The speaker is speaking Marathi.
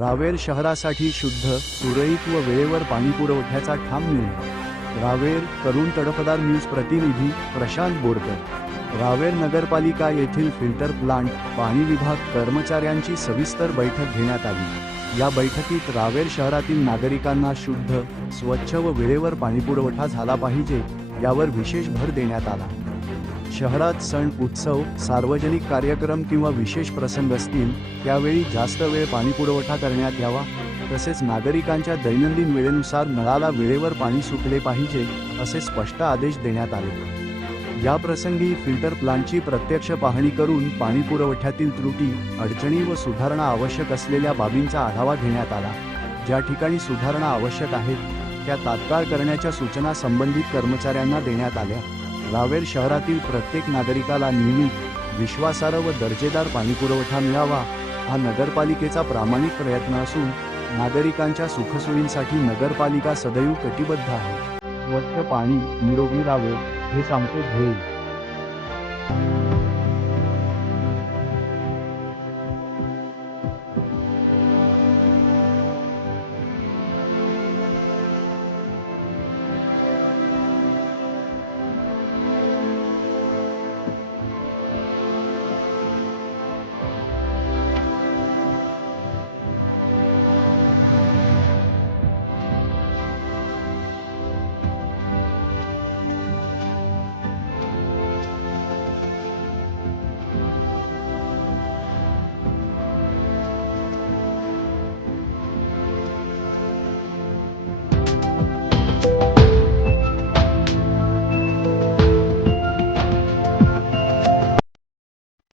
रावेर शहरासाठी शुद्ध, सुरळीत व वेळेवर पाणीपुरवठ्याचा ठाम निर्णय। रावेर, तरुण तडफदार न्यूज प्रतिनिधी प्रशांत बोरकर। रावेर नगरपालिका येथील फिल्टर प्लांट पाणी विभाग कर्मचाऱ्यांची सविस्तर बैठक घेण्यात आली। या बैठकीत रावेर शहरातील नागरिकांना शुद्ध, स्वच्छ व वेळेवर पाणीपुरवठा झाला पाहिजे यावर विशेष भर देण्यात आला। शहरात सण, उत्सव, सार्वजनिक कार्यक्रम किंवा विशेष प्रसंग असतील त्यावेळी जास्त वेळ पाणीपुरवठा करण्यात यावा, तसेच नागरिकांच्या दैनंदिन वेळेनुसार नळाला वेळेवर पाणी सुटले पाहिजे असे स्पष्ट आदेश देण्यात आले। या प्रसंगी फिल्टर प्लांटची प्रत्यक्ष पाहणी करून पाणीपुरवठ्यातील त्रुटी, अडचणी व सुधारणा आवश्यक असलेल्या बाबींचा आढावा घेण्यात आला। ज्या ठिकाणी सुधारणा आवश्यक आहेत त्या तात्काळ करण्याच्या सूचना संबंधित कर्मचाऱ्यांना देण्यात आल्या। रावेर शहरातील प्रत्येक नागरिकाला नियमित, विश्वासार्ह व दर्जेदार पाणीपुरवठा मिळावा हा नगरपालिकेचा प्रामाणिक प्रयत्न असून नागरिकांच्या सुखसोयींसाठी नगरपालिका सदैव कटिबद्ध आहे। स्वच्छ पाणी, निरोगी रावेर हेच आमचे ध्येय।